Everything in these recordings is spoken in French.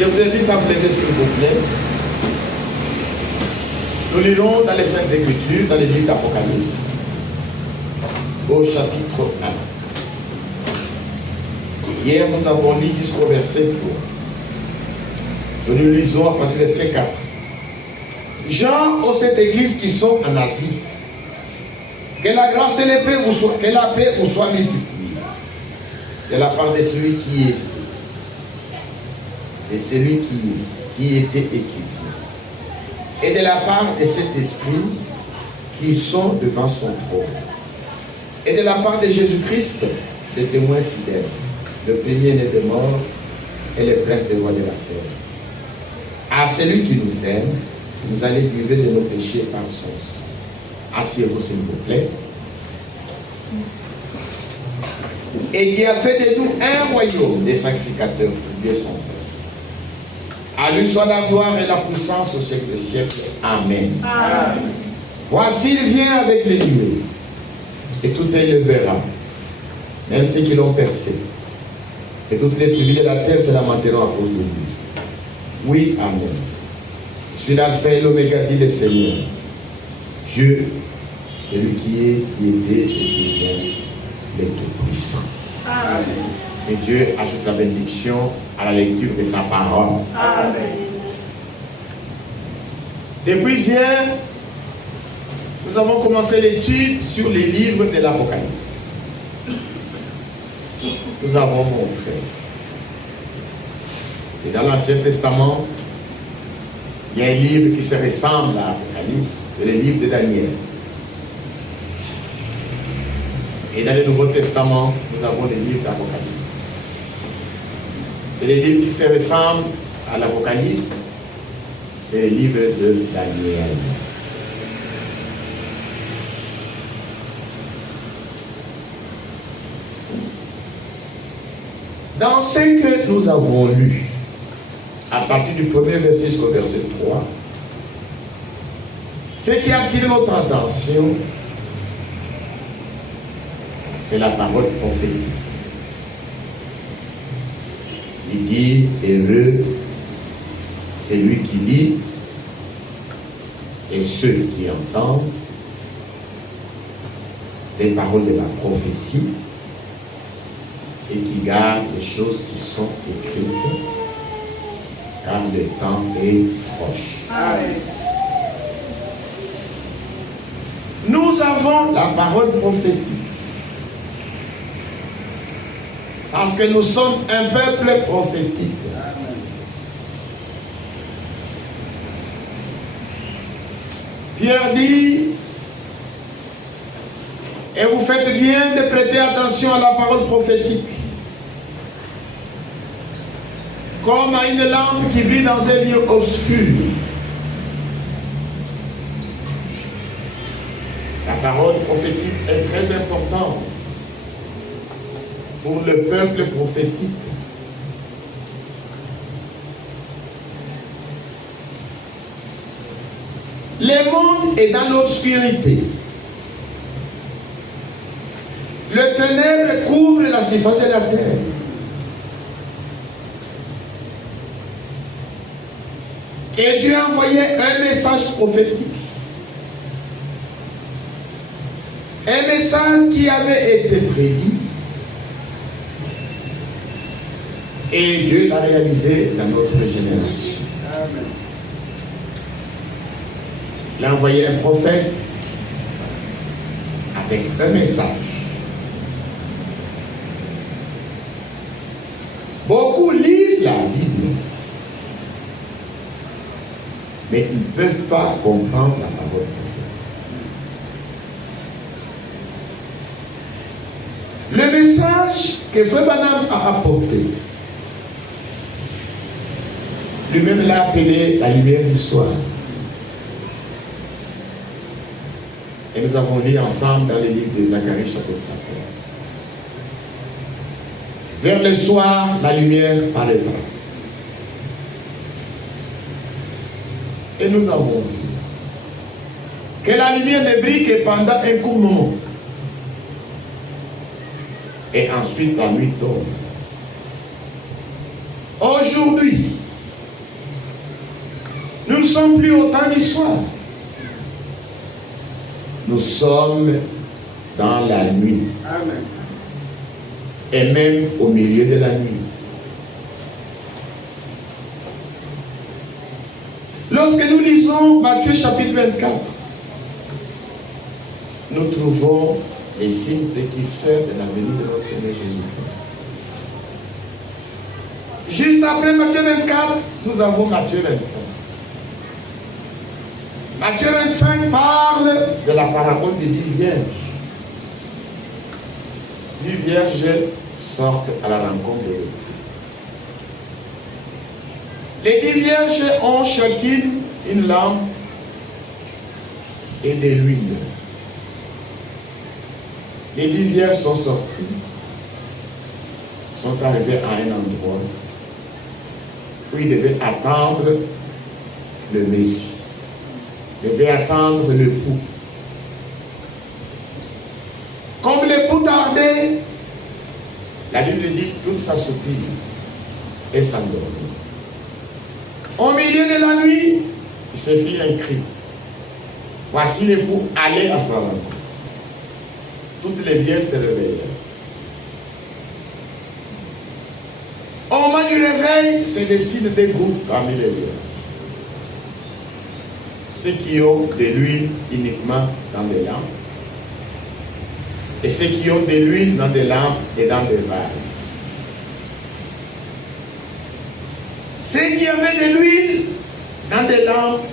Je vous invite à vous lever s'il vous plaît. Nous lirons dans les Saintes Écritures, dans le livre d'Apocalypse, au chapitre 1. Hier, nous avons lu jusqu'au verset 3. Nous lisons à partir du verset 4. Jean aux sept églises qui sont en Asie. Que la grâce et la paix vous soient multipliées. De la part de celui qui est, de celui qui était et qui vient. Et de la part de cet esprit qui sont devant son trône. Et de la part de Jésus-Christ, le témoin fidèle, le premier-né des morts et le prince des rois de la terre. À celui qui nous aime, nous allez délivrer de nos péchés par son sang. Asseyez-vous s'il vous plaît. Et qui a fait de nous un royaume des sacrificateurs pour Dieu son Père. À lui soit la gloire et la puissance au siècle des siècles. Amen. Amen. Voici, il vient avec les nuées, et tout œil le verra, même ceux qui l'ont percé. Et toutes les tribus de la terre se lamenteront à cause de lui. Oui, amen. Je suis l'alpha et l'oméga, dit le Seigneur. Dieu, celui qui est, qui était et qui vient, le Tout-Puissant. Amen. Et Dieu ajoute la bénédiction à la lecture de sa parole. Amen. Depuis hier, nous avons commencé l'étude sur les livres de l'Apocalypse. Nous avons montré que dans l'Ancien Testament, il y a un livre qui se ressemble à l'Apocalypse, c'est le livre de Daniel. Et dans le Nouveau Testament, nous avons le livre d'Apocalypse. Et les livres qui se ressemblent à l'Apocalypse, c'est le livre de Daniel. Dans ce que nous avons lu, à partir du premier verset jusqu'au verset 3, ce qui attire notre attention, c'est la parole prophétique. Il dit, heureux, celui qui lit et ceux qui entendent les paroles de la prophétie et qui gardent les choses qui sont écrites, car le temps est proche. Amen. Nous avons la parole prophétique. Parce que nous sommes un peuple prophétique. Amen. Pierre dit, et vous faites bien de prêter attention à la parole prophétique, comme à une lampe qui brille dans un lieu obscur. La parole prophétique est très importante pour le peuple prophétique. Le monde est dans l'obscurité. Le ténèbre couvre la surface de la terre. Et Dieu a envoyé un message prophétique. Un message qui avait été prédit. Et Dieu l'a réalisé dans notre génération. Amen. Il a envoyé un prophète avec un message. Beaucoup lisent la Bible, mais ils ne peuvent pas comprendre la parole prophétique. Le message que Frère Branham a apporté, lui-même l'a appelé la lumière du soir. Et nous avons lu ensemble dans le livre de Zacharie, chapitre 14. Vers le soir, la lumière paraîtra. Et nous avons vu que la lumière ne brille que pendant un court moment. Et ensuite, la nuit tombe. Aujourd'hui, Nous ne sommes plus au temps du soir. Nous sommes dans la nuit. Amen. Et même au milieu de la nuit. Lorsque nous lisons Matthieu chapitre 24, nous trouvons les signes précurseurs de la venue de notre Seigneur Jésus-Christ. Juste après Matthieu 24, nous avons Matthieu 25. Matthieu 25 parle de la parabole des 10 vierges. 10 vierges sortent à la rencontre de Dieu. Les 10 vierges ont chacune une lampe et de l'huile. Les 10 vierges sont sorties, sont arrivées à un endroit où ils devaient attendre le Messie. Ils devaient attendre l'époux. Comme l'époux tardait, la Bible dit tout s'assoupit et s'endormit. Au milieu de la nuit, il se fit un cri. Voici l'époux aller à sa rencontre. Toutes les vierges se réveillèrent. Au moment du réveil, se décident des groupes parmi les vierges. Ceux qui ont de l'huile uniquement dans des lampes, et ceux qui ont de l'huile dans des lampes et dans des vases. Ceux qui avaient de l'huile dans des lampes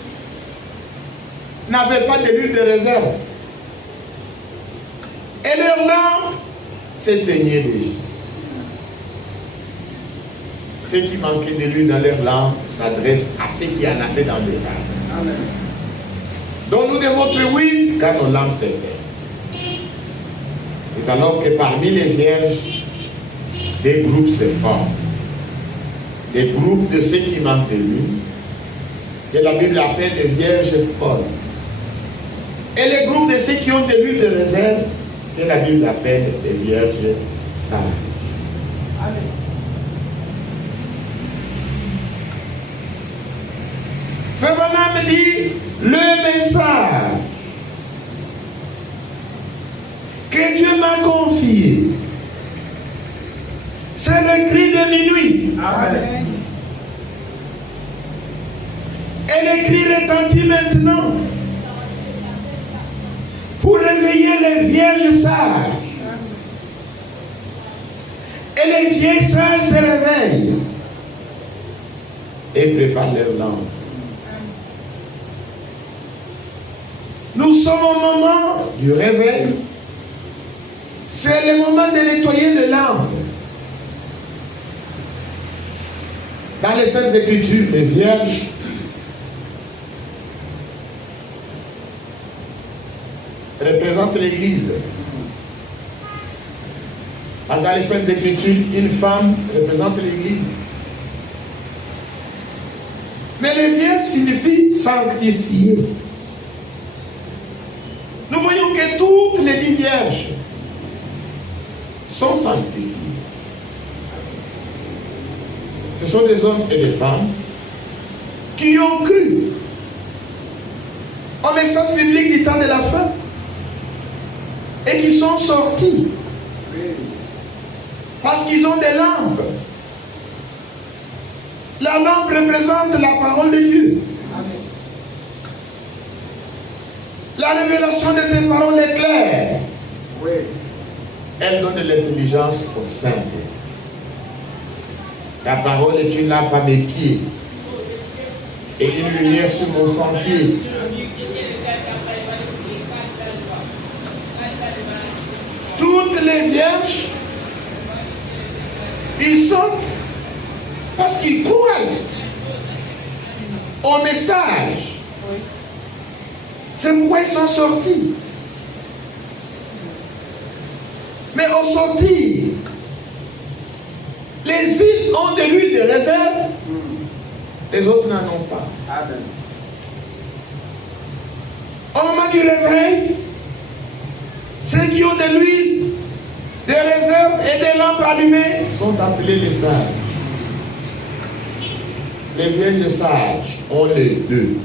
n'avaient pas de l'huile de réserve. Et leurs lampes s'éteignaient déjà. Ceux qui manquaient de l'huile dans leurs lampes s'adressent à ceux qui en avaient dans les vases. Amen. Donc nous devons être huile car nos lampes s'éteignent. Et alors que parmi les vierges, des groupes se forment. Des groupes de ceux qui manquent de l'huile, que la Bible appelle les vierges folles. Et les groupes de ceux qui ont de l'huile de réserve, que la Bible appelle les vierges sages. Amen. Frère Branham dit, le message que Dieu m'a confié, c'est le cri de minuit. Amen. Et le cri retentit maintenant pour réveiller les vierges sages. Et les vieilles sages se réveillent et préparent leur langue. Nous sommes au moment du réveil. C'est le moment de nettoyer de l'âme. Dans les Saintes Écritures, les vierges représentent l'Église. Dans les Saintes Écritures, une femme représente l'Église. Mais les vierges signifient sanctifier. Nous voyons que toutes les 10 vierges sont sanctifiées. Ce sont des hommes et des femmes qui ont cru au message biblique du temps de la fin et qui sont sortis parce qu'ils ont des lampes. La lampe représente la parole de Dieu. La révélation de tes paroles est claire. Oui. Elle donne de l'intelligence aux simples. Ta parole est une lampe à mes pieds et une lumière sur mon sentier. Toutes les vierges, ils sortent parce qu'ils croient au message. C'est pourquoi ils sont sortis. Mais au sortir, les îles ont de l'huile de réserve, les autres n'en ont pas. Amen. Au moment du réveil, ceux qui ont de l'huile de réserve et des lampes allumées sont appelés les sages. Les vieilles sages ont les deux.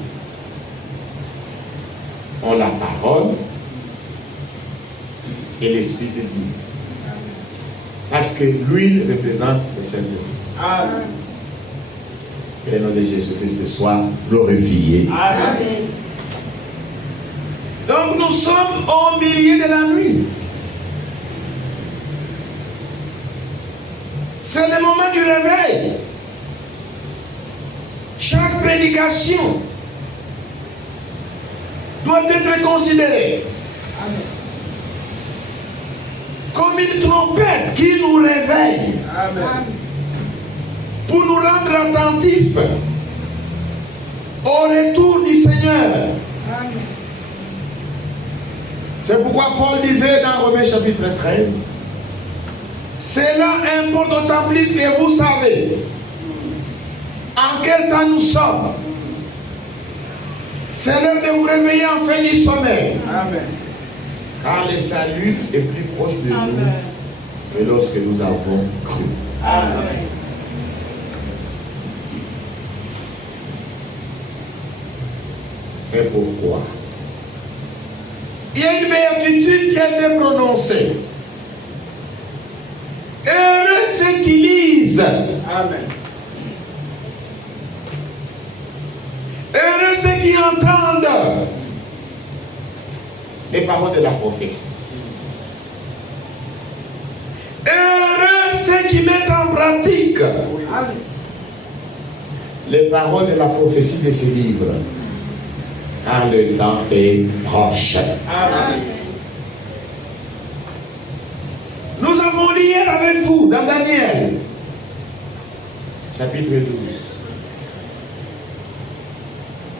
On la parole et l'Esprit de Dieu. Parce que l'huile représente le Saint-Esprit. Amen. Que le nom de Jésus-Christ soit glorifié. Amen. Donc nous sommes au milieu de la nuit. C'est le moment du réveil. Chaque prédication doit être considérée comme une trompette qui nous réveille. Amen. Pour nous rendre attentifs au retour du Seigneur. Amen. C'est pourquoi Paul disait dans Romains chapitre 13, cela importe d'autant plus que vous savez en quel temps nous sommes. C'est l'heure de vous réveiller en fin du sommeil. Amen. Car le salut est plus proche de Amen. Nous que lorsque nous avons cru. Amen. C'est pourquoi il y a une béatitude qui a été prononcée. Heureux ceux qui lisent. Amen. Heureux ceux qui entendent les paroles de la prophétie. Heureux ceux qui mettent en pratique les paroles de la prophétie de ces livres. Car le temps est proche. Amen. Nous avons lu hier avec vous dans Daniel, chapitre 12.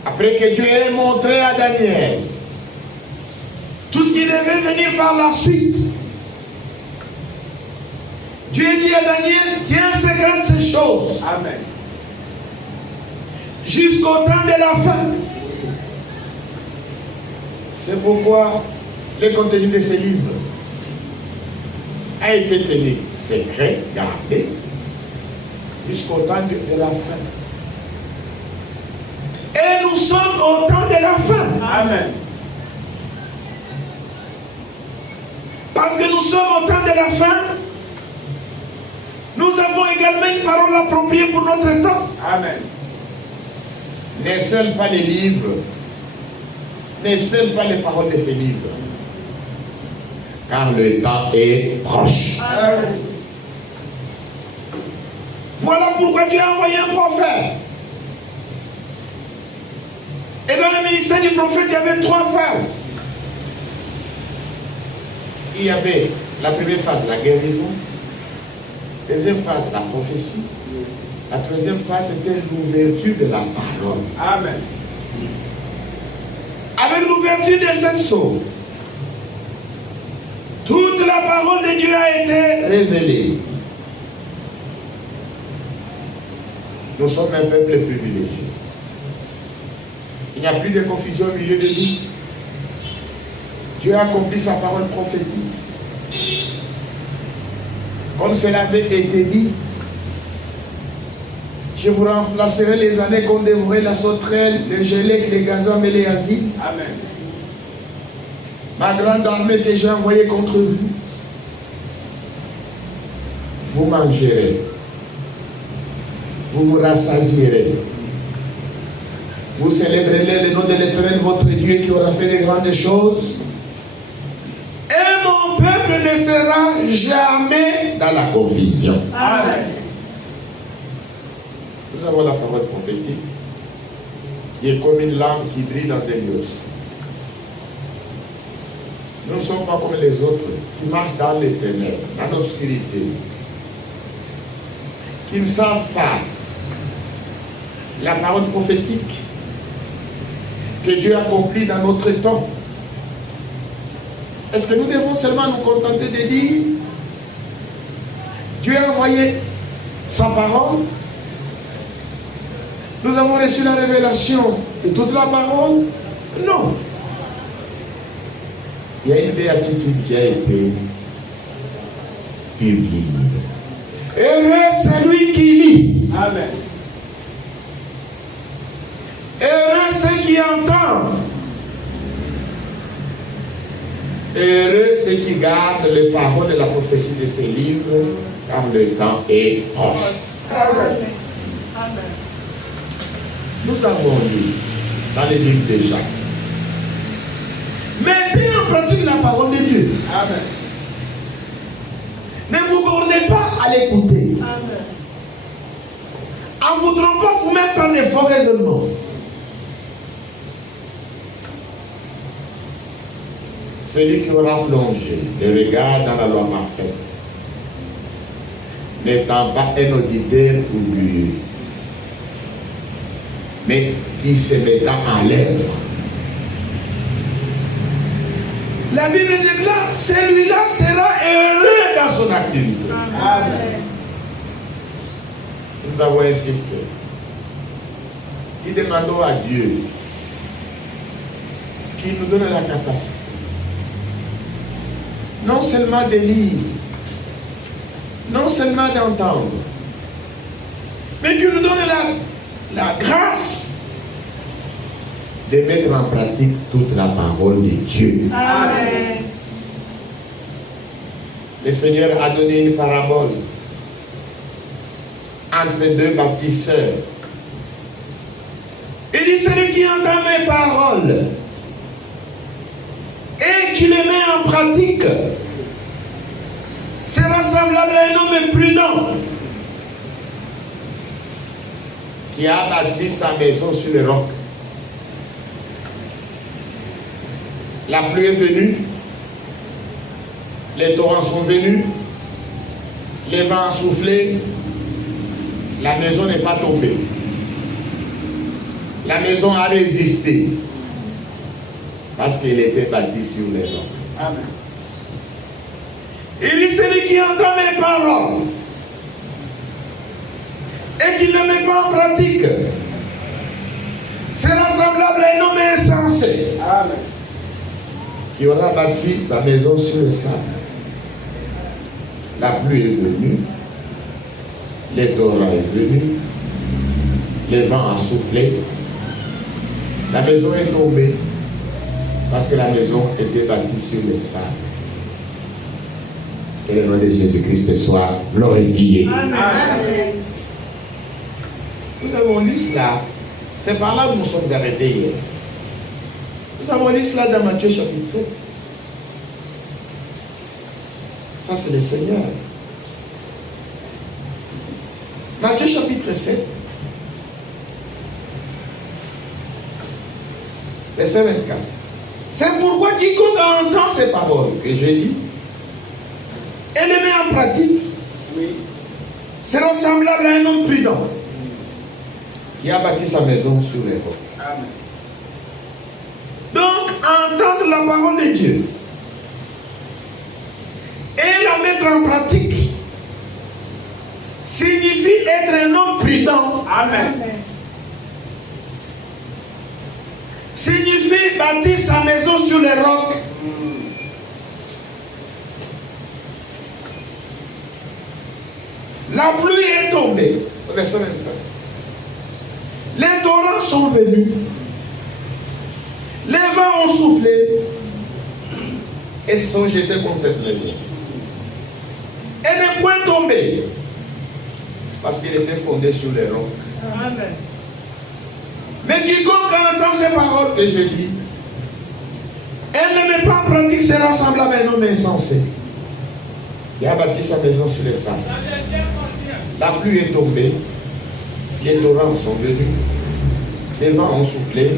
Après que Dieu ait montré à Daniel tout ce qui devait venir par la suite, Dieu dit à Daniel, tiens secrète ces choses. Amen. Jusqu'au temps de la fin. C'est pourquoi le contenu de ces livres a été tenu secret, gardé, jusqu'au temps de la fin. Et nous sommes au temps de la fin. Amen. Parce que nous sommes au temps de la fin, nous avons également une parole appropriée pour notre temps. Amen. Ne scelle pas les livres, ne scelle pas les paroles de ces livres, car le temps est proche. Amen. Voilà pourquoi Dieu a envoyé un prophète. Et dans le ministère du prophète, il y avait 3 phases. Il y avait la première phase, la guérison. Deuxième phase, la prophétie. La troisième phase, c'était l'ouverture de la parole. Amen. Avec l'ouverture de cette sceaux, toute la parole de Dieu a été révélée. Nous sommes un peuple privilégié. Il n'y a plus de confusion au milieu de nous. Dieu a accompli sa parole prophétique. Comme cela avait été dit, je vous remplacerai les années qu'on dévorait la sauterelle, le gélec, les gazans et les asiles. Amen. Ma grande armée que j'ai envoyée contre vous, vous mangerez, vous vous rassasierez, vous célébrerez le nom de l'Éternel, votre Dieu, qui aura fait de grandes choses. Et mon peuple ne sera jamais dans la confusion. Amen. Nous avons la parole prophétique qui est comme une lampe qui brille dans un lieu. Nous ne sommes pas comme les autres qui marchent dans les ténèbres, dans l'obscurité, qui ne savent pas la parole prophétique que Dieu a accomplie dans notre temps. Est-ce que nous devons seulement nous contenter de dire Dieu a envoyé sa parole? Nous avons reçu la révélation de toute la parole? Non. Il y a une béatitude qui a été publiée. Heureux celui qui lit. Amen. ceux qui entendent. Heureux ceux qui gardent les paroles de la prophétie de ces livres, car le temps est proche. Amen. Nous avons lu dans le livre de Jacques. Mettez en pratique la parole de Dieu. Amen. Ne vous bornez pas à l'écouter. Amen. En vous trompant vous-même par les faux raisonnements. Celui qui aura plongé le regard dans la loi parfaite, n'étant pas un auditeur oublié, mais qui se mettant en l'œuvre. La Bible déclare, celui-là sera heureux dans son activité. Amen. Nous avons insisté. Nous demandons à Dieu qu'il nous donne la capacité non seulement de lire, non seulement d'entendre, mais qu'il nous donne la grâce de mettre en pratique toute la parole de Dieu. Amen. Le Seigneur a donné une parabole entre deux bâtisseurs. Il dit, celui qui entend mes paroles et qui les met en pratique sera semblable à un homme prudent Qui a bâti sa maison sur le roc. La pluie est venue, les torrents sont venus, les vents ont soufflé, la maison n'est pas tombée. La maison a résisté parce qu'elle était bâtie sur les rocs. Amen. Il dit, celui qui entend mes paroles et qui ne les met pas en pratique sera semblable à un homme insensé Amen. Qui aura bâti sa maison sur le sable. La pluie est venue, les torrents est venu, les vents ont soufflé, la maison est tombée parce que la maison était bâtie sur le sable. Que le nom de Jésus-Christ soit glorifié. Amen. Nous avons lu cela. C'est par là que nous sommes arrêtés hier. Nous avons lu cela dans Matthieu chapitre 7. Ça, c'est le Seigneur. Matthieu chapitre 7. Verset 24. C'est pourquoi quiconque entend ces paroles Que je lis. et les met en pratique Oui. sera semblable à un homme prudent Qui a bâti sa maison sur les rocs. Amen. Donc, entendre la parole de Dieu et la mettre en pratique signifie être un homme prudent, Amen. signifie bâtir sa maison sur les rocs. La pluie est tombée, Verset 25. les torrents sont venus, les vents ont soufflé, Et sont jetés contre cette maison. elle n'est point tombée. Parce qu'il était fondé sur les rocs. Amen. Mais quiconque entend ces paroles Que je lis. elle ne met pas en pratique sera semblable à un homme insensé. Qui a bâti sa maison sur les sables. La pluie est tombée, les torrents sont venus, les vents ont soufflé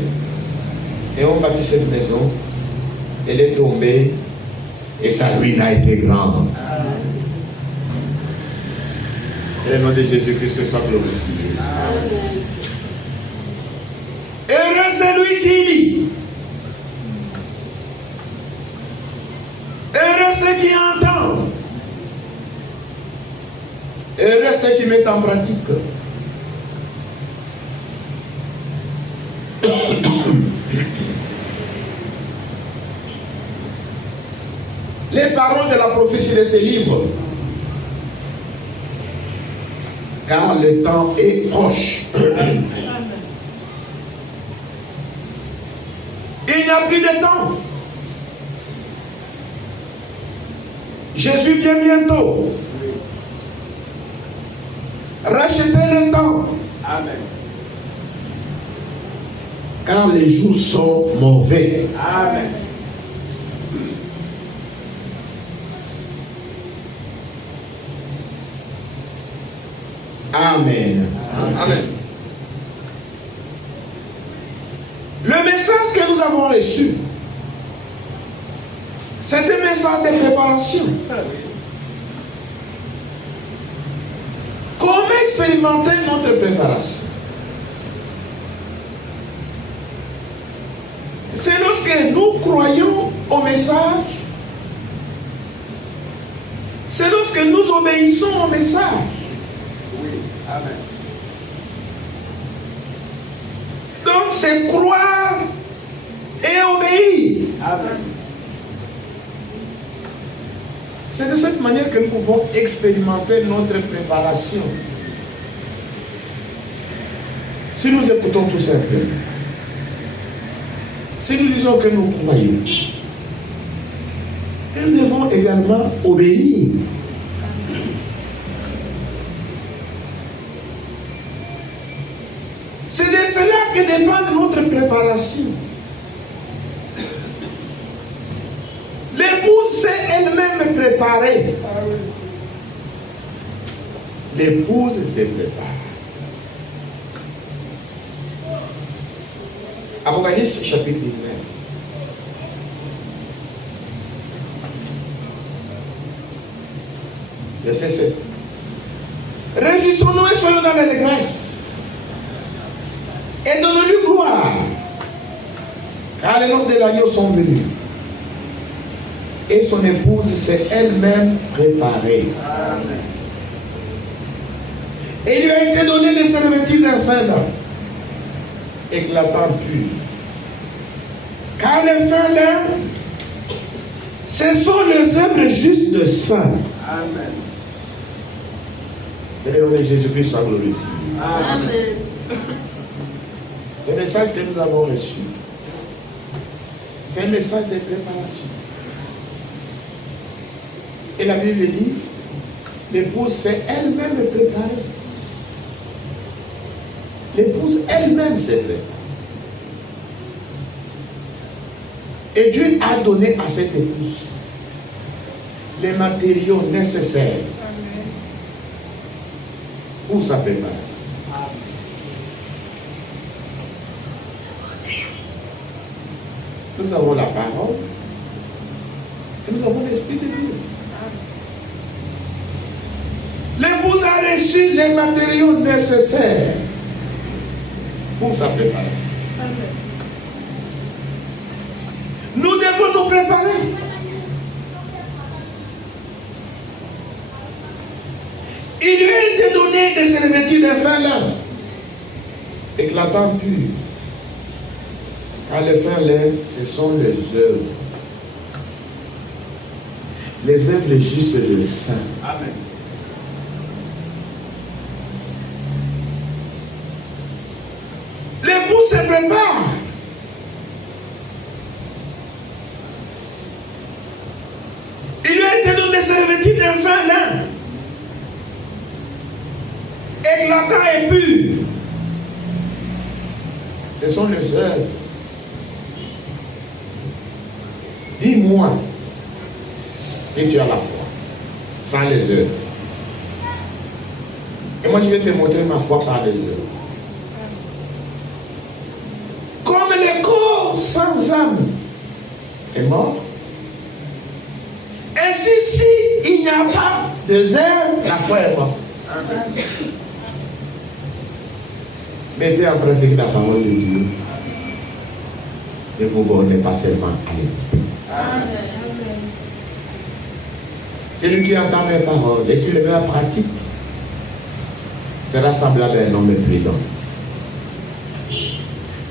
et ont bâti cette maison. Elle est tombée et sa ruine a été grande. Que le nom de Jésus-Christ soit glorifié. Heureux celui qui lit, heureux ceux qui entendent, Heureux ceux qui mettent en pratique. Les paroles de la prophétie de ces livres. Car le temps est proche. pris du temps. Jésus vient bientôt. Rachetez le temps. Amen. Car les jours sont mauvais. Amen. Amen. Amen. Le message que nous avons reçu, c'est un message de préparation. Comment expérimenter notre préparation? C'est lorsque nous croyons au message, c'est lorsque nous obéissons au message. Oui. Amen. Donc c'est croire et obéir. Amen. C'est de cette manière que nous pouvons expérimenter notre préparation. Si nous écoutons tout simplement, si nous disons que nous croyons, et nous devons également obéir. C'est de cela que dépend notre préparation. L'épouse s'est elle-même préparée. L'épouse s'est préparée. Apocalypse chapitre 19. Verset 7. Réjouissons-nous et soyons dans l'allégresse. Et donnons-lui gloire. Car les noces de l'agneau sont venues. Et son épouse s'est elle-même préparée. Amen. Et il lui a été donné de se revêtir d'un fin lin, éclatant pur. Car les fins lin, ce sont les œuvres justes de saints. Amen. Que le nom de Jésus-Christ soit glorifié. Amen. Le message que nous avons reçu, c'est un message de préparation. Et la Bible dit, l'épouse s'est elle-même préparée. L'épouse elle-même s'est préparée. Et Dieu a donné à cette épouse les matériaux nécessaires pour sa préparation. Nous avons la parole et nous avons l'Esprit de Dieu. L'épouse a reçu les matériaux nécessaires pour sa préparation. Nous devons nous préparer. Il lui a été donné de se revêtir d'un fin lin, éclatant pur. Car le fin lin, ce sont les œuvres. Les œuvres justes de saints. Amen. L'époux se prépare. Il lui a été donné de se revêtir d'un fin lin, éclatant et pur. Ce sont les œuvres. Dis-moi que tu as la foi sans les œuvres. Et moi je vais te montrer ma foi par les œuvres. Comme le corps sans âme est mort, ainsi si il n'y a pas de œuvres, la foi est morte. Amen. Mettez en pratique la parole de Dieu. Ne vous bornez pas seulement à l'écoute. Celui qui entend mes paroles et qui les met en pratique sera semblable à un homme prudent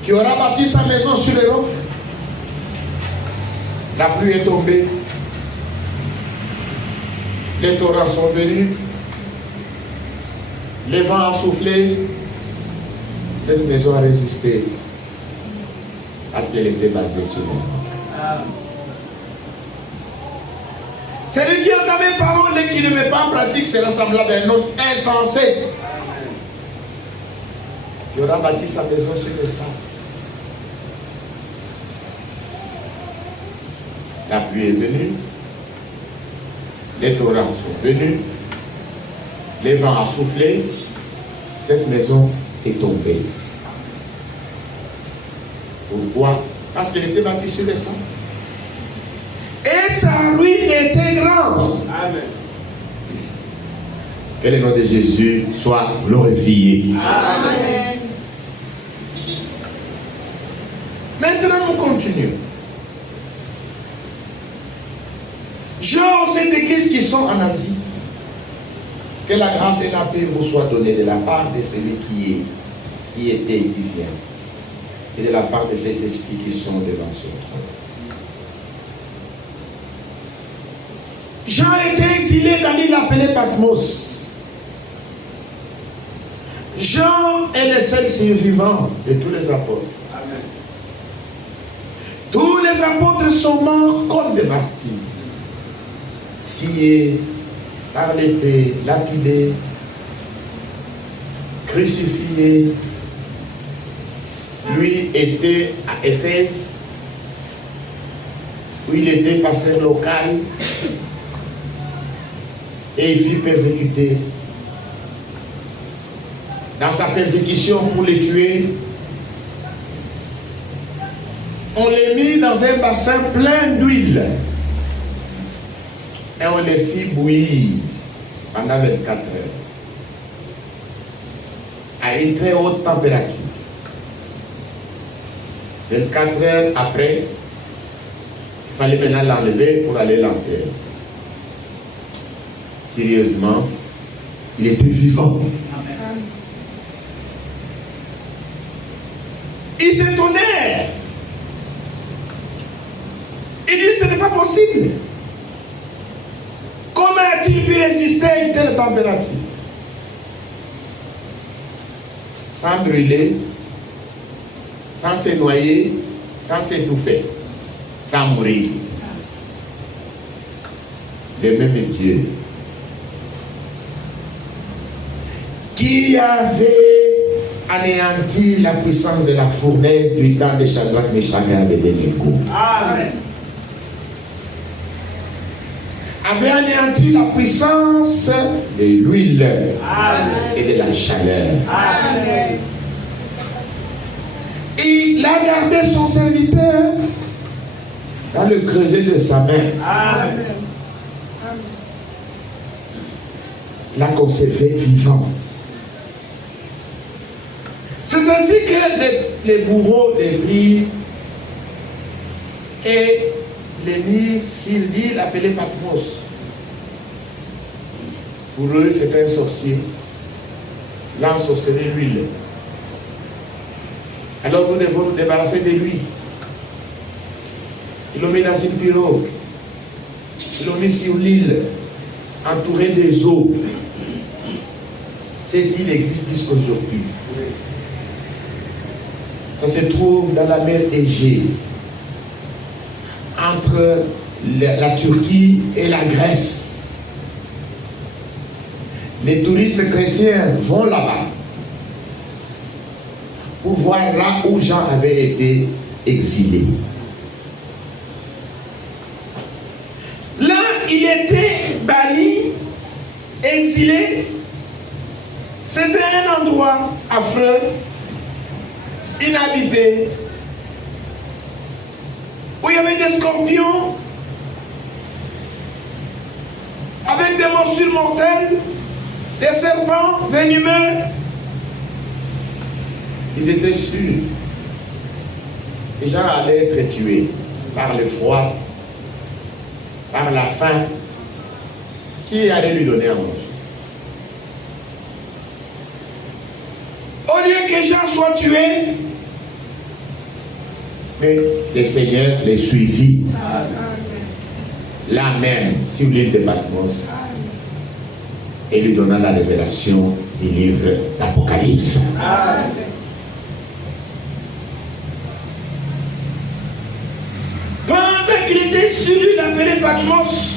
qui aura bâti sa maison sur les rocs. La pluie est tombée, les torrents sont venus, les vents ont soufflé, cette maison a résisté. Parce qu'elle était basée sur l'amour. Celui qui entend mes paroles et qui ne met pas en pratique sera semblable à un homme insensé qui aura bâti sa maison sur le sable. La pluie est venue, les torrents sont venus, les vents ont soufflé, cette maison est tombée. Pourquoi? Parce qu'elle était bâtie sur le sang. Et sa ruine était grande. Amen. Que le nom de Jésus soit glorifié. Amen. Maintenant, nous continuons. Gens, cette église qui sont en Asie, Que la grâce et la paix vous soient données de la part de celui qui était et qui vient, et de la part de cet esprit qui sont devant son trône. Jean était exilé dans l'île appelée Patmos. Jean est le seul survivant De tous les apôtres, Amen. Tous les apôtres sont morts comme des martyrs. sciés par l'épée, lapidés, crucifiés. Lui était à Éphèse, où il était pasteur local, et il fut persécuté. Dans sa persécution pour les tuer, On les mit dans un bassin plein d'huile. et on les fit bouillir pendant 24 heures, à une très haute température. 24 heures après, il fallait maintenant l'enlever pour aller l'enterrer. Curieusement, il était vivant. Ils s'étonnèrent. Ils disent ce n'est pas possible. Comment a-t-il pu résister à une telle température? Sans brûler, sans se noyer, sans s'étouffer, sans mourir. Le même Dieu qui avait anéanti la puissance de la fournaise du temps de Shadrach, Meshach et Abednego, Amen. Avait anéanti la puissance de l'huile Amen. et de la chaleur. Amen. Il a gardé son serviteur Dans le creuset de sa main, Amen. l'a conservé vivant. C'est ainsi que les bourreaux les prirent et les mis sur l'île appelée Patmos. Pour eux, c'était un sorcier. Là, ensorcelé l'huile. Alors nous devons nous débarrasser de lui. Ils l'ont mis dans une pirogue. Ils l'ont mis sur l'île, entouré des eaux. Cette île existe jusqu'aujourd'hui. Ça se trouve dans la mer Égée, entre la Turquie et la Grèce. Les touristes chrétiens vont là-bas pour voir là où Jean avait été exilé. Là, il était banni, exilé. C'était un endroit affreux, inhabité, où il y avait des scorpions, avec des morsures mortelles, des serpents venimeux. Ils étaient sûrs que Jean allait être tué par le froid, par la faim. Qui allait lui donner à manger? Au lieu que Jean soit tué, Mais le Seigneur les suivit, là même, sur l'île de Patmos, et lui donna la révélation du livre d'Apocalypse. pendant qu'il était sur l'île appelée Patmos,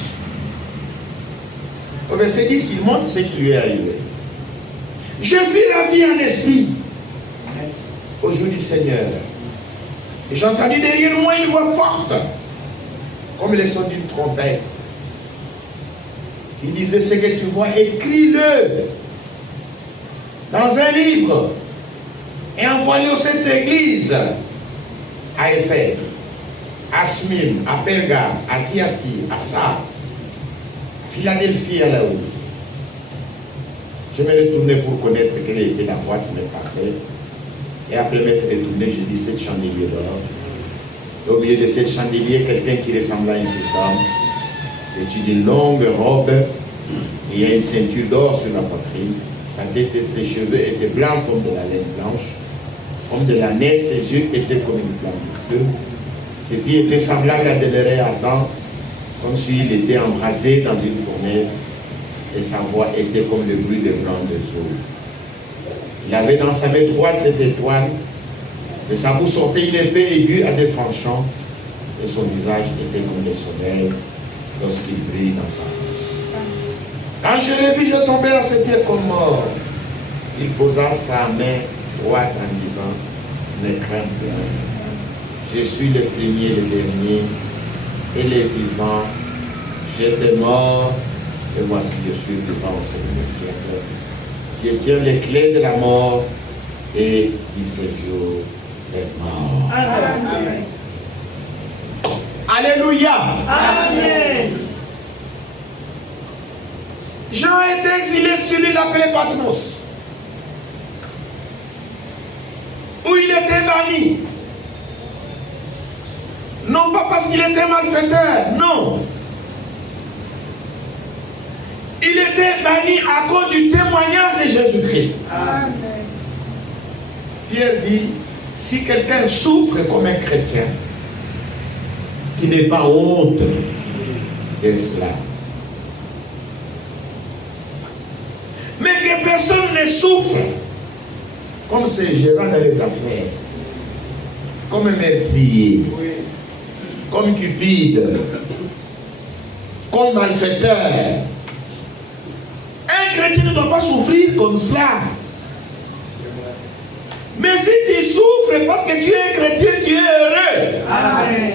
Au verset 10, il montre ce qui lui est arrivé. je vis la vie en esprit. Au jour du Seigneur, Et j'entendis derrière moi une voix forte, comme le son d'une trompette, qui disait: ce que tu vois, écris-le dans un livre et envoie-le à cette église à Éphèse, à Smyrne, à Pergame, à Thyatire, à Sardes, Philadelphie, à Laodicée. Je me retournais pour connaître quelle était la voix qui me parlait. Et après m'être retourné, j'ai dit 7 chandeliers d'or. Et au milieu de 7 chandeliers, quelqu'un qui ressemblait à une femme, vêtu d'une longue robe, et il y a une ceinture d'or sur la poitrine. Sa tête et ses cheveux étaient blancs comme de la laine blanche, comme de la neige, ses yeux étaient comme une flamme de feu. Ses pieds étaient semblables à des nerfs ardents, comme s'il était embrasé dans une fournaise, et sa voix était comme le bruit de grandes eaux. Il avait dans sa main droite cette étoile, de sa bouche sortait une épée aiguë à des tranchants, et son visage était comme le soleil lorsqu'il brille dans sa face. Quand je l'ai vu, je tombais à ses pieds comme mort. Il posa sa main droite en disant: ne crains rien. Je suis le premier, le dernier, et les vivants. J'étais mort, et voici je suis vivant au septième siècle. Je tiens les clés de la mort et du séjour des morts. Amen. Alléluia. Amen. Jean était exilé sur l'île appelée Patmos, où il était banni. Non pas parce qu'il était malfaiteur, non. Il était banni à cause du témoignage de Jésus-Christ. Amen. Pierre dit: si quelqu'un souffre comme un chrétien, qui n'est pas honte de cela. Mais que personne ne souffre. Comme c'est gérant dans les affaires, comme un meurtrier, comme cupide, comme malfaiteur. Un chrétien ne doit pas souffrir comme cela. Mais si tu souffres parce que tu es un chrétien, tu es heureux. Amen.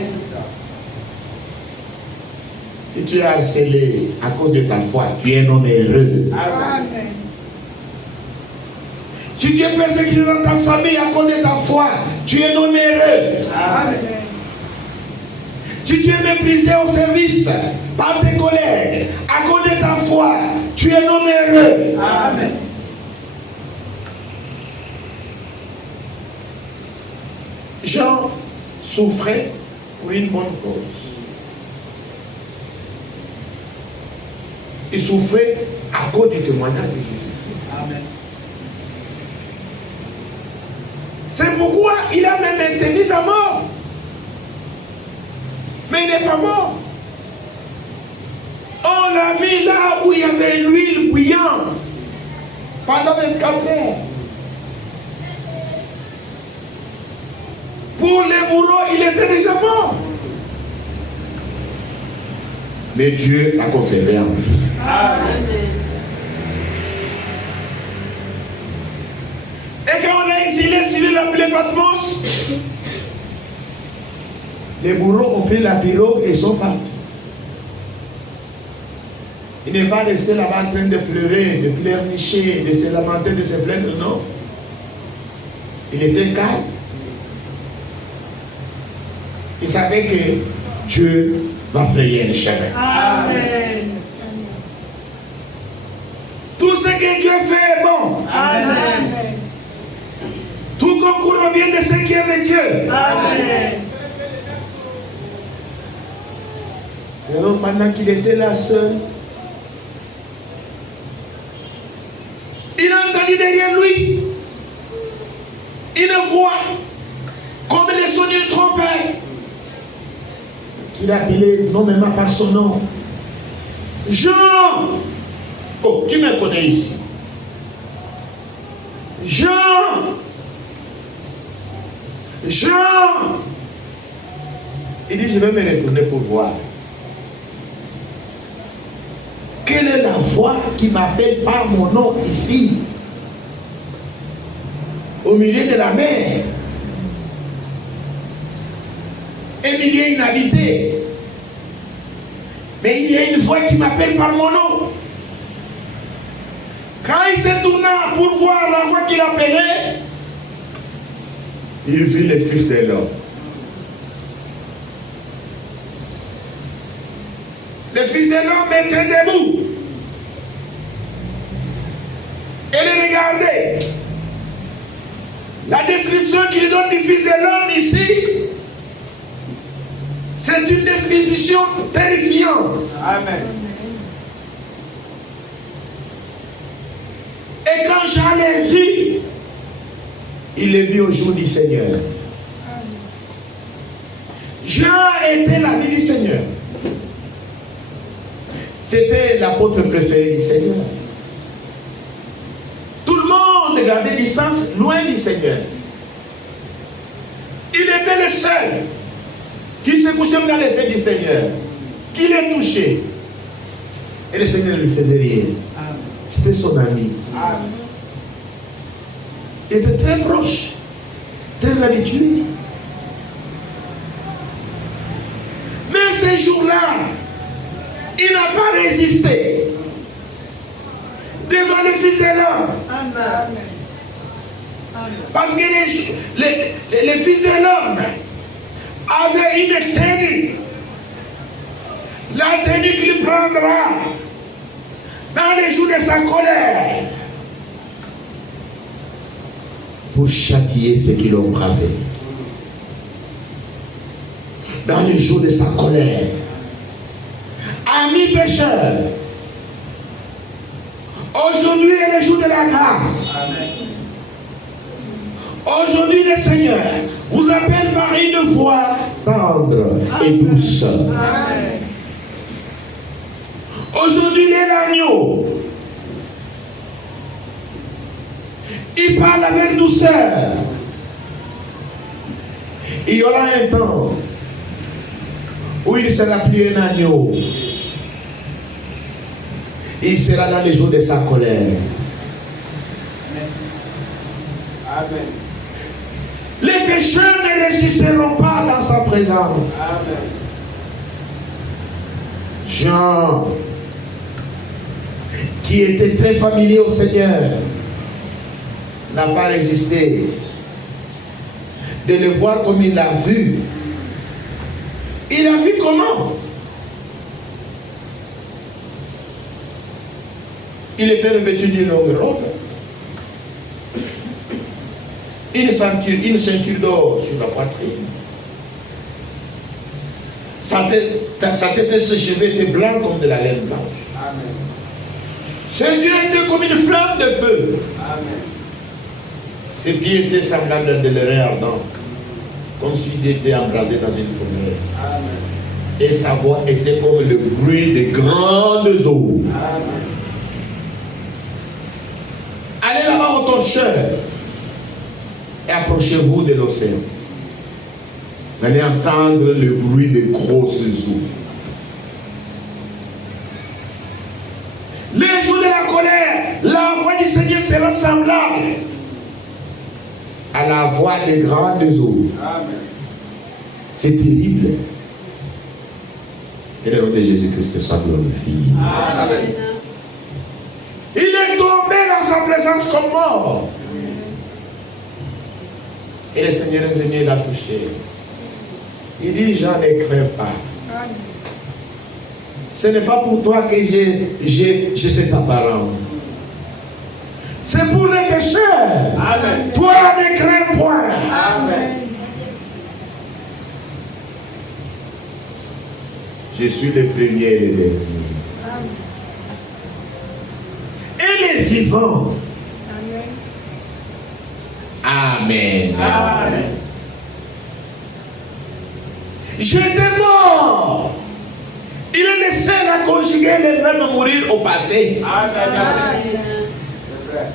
Si tu es harcelé à cause de ta foi, tu es un homme heureux. Amen. Si tu es persécuté dans ta famille à cause de ta foi, tu es un homme heureux. Amen. Si tu es méprisé au service par tes collègues à cause de ta foi, tu es un homme heureux. Amen. Jean souffrait pour une bonne cause. Il souffrait à cause du témoignage de Jésus-Christ. Amen. C'est pourquoi il a même été mis à mort. Mais il n'est pas mort. On l'a mis là où il y avait l'huile bouillante pendant 24 heures. Pour les bourreaux, il était déjà mort. Mais Dieu l'a conservé en vie. Amen. Et quand on a exilé sur l'île appelée Patmos, Les bourreaux ont pris la pirogue et sont partis. Il n'est pas resté là-bas en train de pleurer, de pleurnicher, de se lamenter, de se plaindre, non. Il était calme. Il savait que Dieu va frayer un chemin. Amen. tout ce que Dieu fait est bon. Amen. Tout concourt au bien de ceux qui aiment Dieu. Amen. Alors pendant qu'il était là seul, Il a entendu derrière lui une voix comme le son d'une trompette. qu'il appelait nommément par son nom. Jean, Oh, qui me connaît ici? Jean, Jean. Il dit, je vais me retourner pour voir. Quelle est la voix qui m'appelle par mon nom ici, au milieu de la mer, un milieu inhabité? Mais il y a une voix qui m'appelle par mon nom. Quand il se tourna pour voir la voix qu'il appelait, il vit le Fils de l'homme. Le Fils de l'homme était debout. Et le regardait. La description qu'il donne du Fils de l'homme ici, c'est une description terrifiante. Amen. Et quand Jean les vit, Il le vit au jour du Seigneur. Jean était l'ami du Seigneur. C'était l'apôtre préféré du Seigneur. Tout le monde gardait distance loin du Seigneur. Il était le seul Qui se couchait dans les ailes du Seigneur. qui les touchait. Et le Seigneur ne lui faisait rien. C'était son ami. Amen. Il était très proche, très habitué. Mais ce jour-là, il n'a pas résisté devant le Fils de l'homme. Amen. Parce que le Fils de l'homme avait une tenue. La tenue qu'il prendra dans les jours de sa colère. Pour châtier ceux qui l'ont bravé. Dans les jours de sa colère. Amis pécheurs, aujourd'hui est le jour de la grâce. Aujourd'hui le Seigneur vous appelle par une voix Tendre et douce. Aujourd'hui il est l'agneau. Il parle avec douceur. Il y aura un temps où il ne sera plus un agneau. Il sera dans les jours de sa colère. Amen. Les pécheurs ne résisteront pas dans sa présence. Amen. Jean, qui était très familier au Seigneur, n'a pas résisté. De le voir comme il l'a vu. Il a vu comment? Il était revêtu d'une longue robe. Une ceinture d'or sur la poitrine. Sa tête et ses cheveux étaient blancs comme de la laine blanche. Amen. Ses yeux étaient comme une flamme de feu. Amen. Ses pieds étaient semblables à de l'airain ardent, comme s'il était embrasé dans une fournaise. Amen. Et sa voix était comme le bruit de grandes eaux. Amen. Allez là-bas au torcheur Et approchez-vous de l'océan. Vous allez entendre le bruit de grosses eaux. les jours de la colère, la voix du Seigneur sera semblable À la voix de grandes eaux. Amen. C'est terrible. Que le nom de Jésus-Christ soit glorifié. Amen. Il est tombé dans sa présence comme mort. Et le Seigneur est venu la toucher. Il dit, j'en ne crains pas. Ce n'est pas pour toi que j'ai cette apparence. C'est pour les pécheurs. Amen. Toi ne crains point. Amen. Je suis le premier et le dernier. Et les vivants. Amen. Amen. J'étais mort. Il est le seul à conjuguer les verbes mourir au passé. Amen. C'est vrai.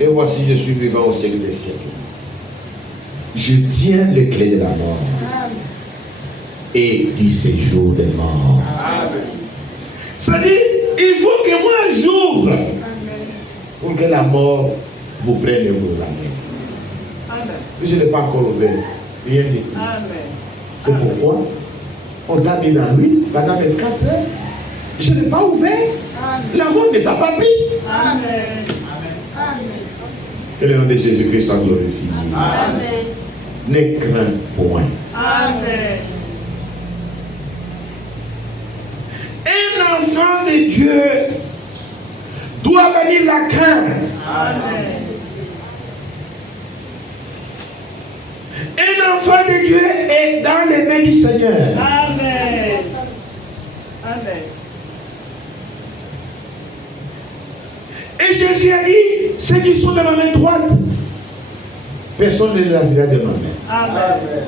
Et voici, je suis vivant au siècle des siècles. Je tiens les clés de la mort et du séjour des morts. Amen. C'est-à-dire, il faut que moi j'ouvre pour que la mort vous prenne et vous amène. Amen. Si je n'ai pas encore ouvert, rien du tout. Amen. C'est pourquoi on t'a mis dans lui pendant 24 heures. Je n'ai pas ouvert. La mort ne t'a pas pris. Amen. Que le nom de Jésus-Christ soit glorifié. Amen. Ne crains point. Amen. Un enfant de Dieu doit venir la crainte. Amen. Un enfant de Dieu est dans les mains du Seigneur. Amen. Amen. Et Jésus a dit, ceux qui sont de ma main droite, personne ne les lavera de ma main. Amen.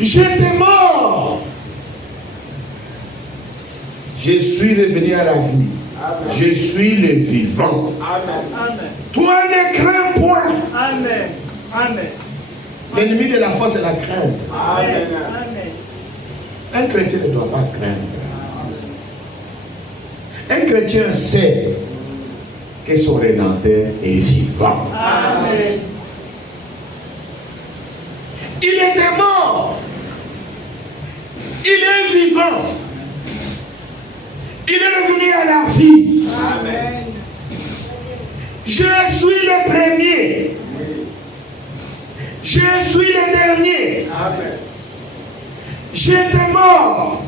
J'étais mort. Je suis revenu à la vie. Amen. Je suis le vivant. Amen. Amen. Toi ne crains point. Amen. Amen. L'ennemi de la foi, c'est la crainte. Amen. Amen. Un chrétien ne doit pas craindre. Un chrétien sait que son Rédempteur est vivant. Amen. Il était mort. Il est vivant. Il est revenu à la vie. Amen. Je suis le premier. Je suis le dernier. Amen. J'étais mort.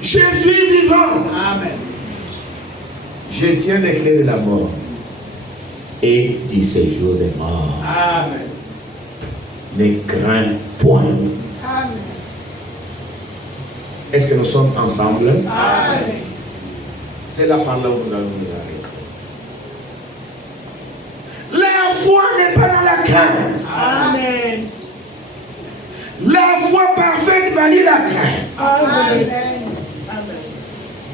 Je suis vivant. Amen. Je tiens les clés de la mort et du séjour des morts. Amen. Ne crains point. Est-ce que nous sommes ensemble? Amen. C'est la parole que nous allons nous arrêter. La foi n'est pas dans la crainte. Amen. La foi parfaite manie la crainte. Amen. Amen.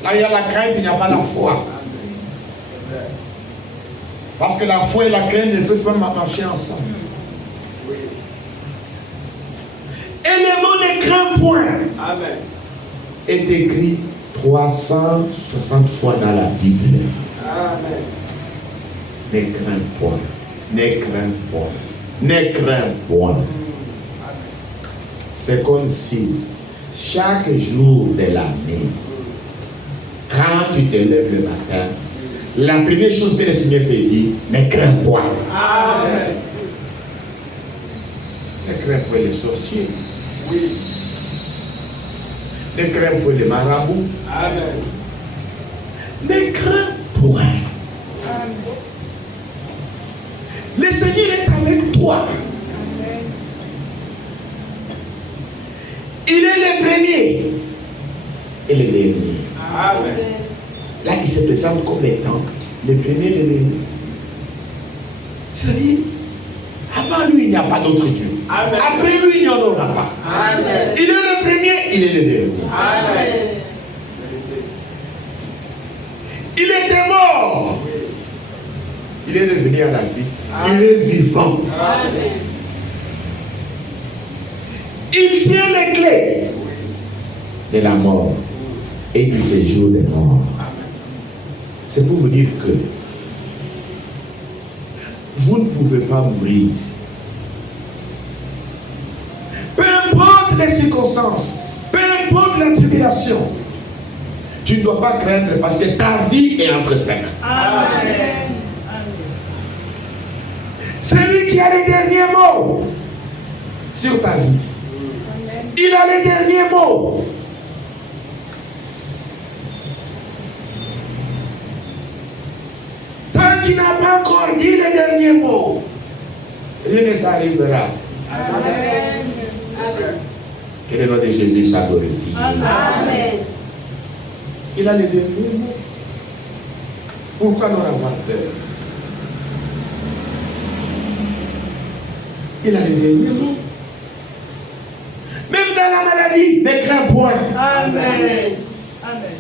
Là, il y a la crainte, il n'y a pas la foi. Parce que la foi et la crainte ne peuvent pas marcher ensemble. Et le mot ne craint point Amen. est écrit 360 fois dans la Bible. Amen. Ne crains point. Ne crains point. Ne crains point. C'est comme si chaque jour de l'année, quand tu te lèves le matin, la première chose que le Seigneur te dit, ne crains point. Amen. Ne crains point les sorciers. Oui. Ne crains point les marabouts. Amen. Ne crains point. Le Seigneur est avec toi. Il est le premier et le dernier. Amen. Là, il se présente comme étant le premier et le dernier. C'est-à-dire, avant lui, il n'y a pas d'autre Dieu. Amen. Après lui, il n'y en aura pas. Amen. Il est le premier, il est le dernier. Amen. Il était mort. Il est revenu à la vie. Il est vivant. Amen. Il tient les clés de la mort et du séjour des morts. C'est pour vous dire que vous ne pouvez pas mourir. Peu importe les circonstances, peu importe la tribulation, tu ne dois pas craindre parce que ta vie est entre ses mains. Amen. C'est lui qui a les derniers mots sur ta vie. Il a les derniers mots. Tant qu'il n'a pas encore dit les derniers mots, rien ne t'arrivera. Amen. Que le nom de Jésus soit glorifié. Amen. Il a les derniers mots. Pourquoi nous avoir peur? Il a les derniers mots. Même dans la maladie, ne crains point. Amen. Amen.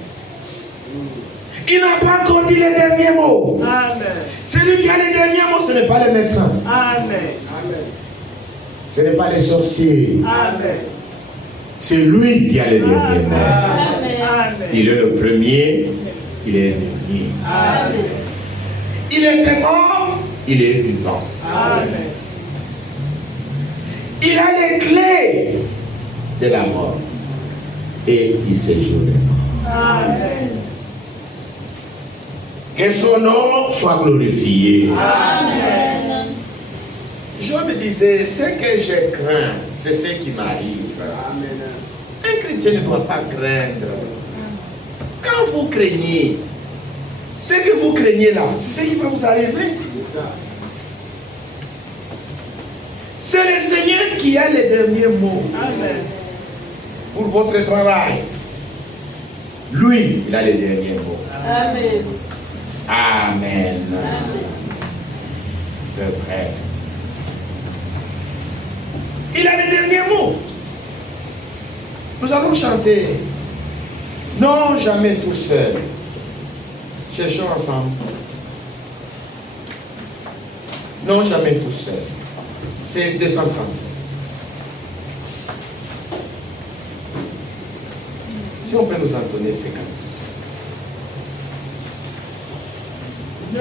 Il n'a pas encore dit les derniers mots. Amen. Celui qui a les derniers mots, c'est n'est pas les médecins. Amen. Amen. Ce n'est pas les sorciers. Amen. C'est lui qui a le dernier mot. Amen. Il est le premier, il est le dernier. Amen. Il était mort. Il est vivant. Amen. Il a les clés. De la mort. Et il séjourne. Amen. Que son nom soit glorifié. Amen. Job disait, ce que je crains, c'est ce qui m'arrive. Amen. Un chrétien ne doit pas craindre. Quand vous craignez, ce que vous craignez là, c'est ce qui va vous arriver. C'est ça. C'est le Seigneur qui a les derniers mots Amen. Pour votre travail, lui, il a les derniers mots. Amen. Amen. Amen. C'est vrai. Il a les derniers mots. Nous allons chanter. Non, jamais tout seul. Cherchons ensemble. Non, jamais tout seul. C'est 235. Si on peut nous entonner ces cantiques. Ne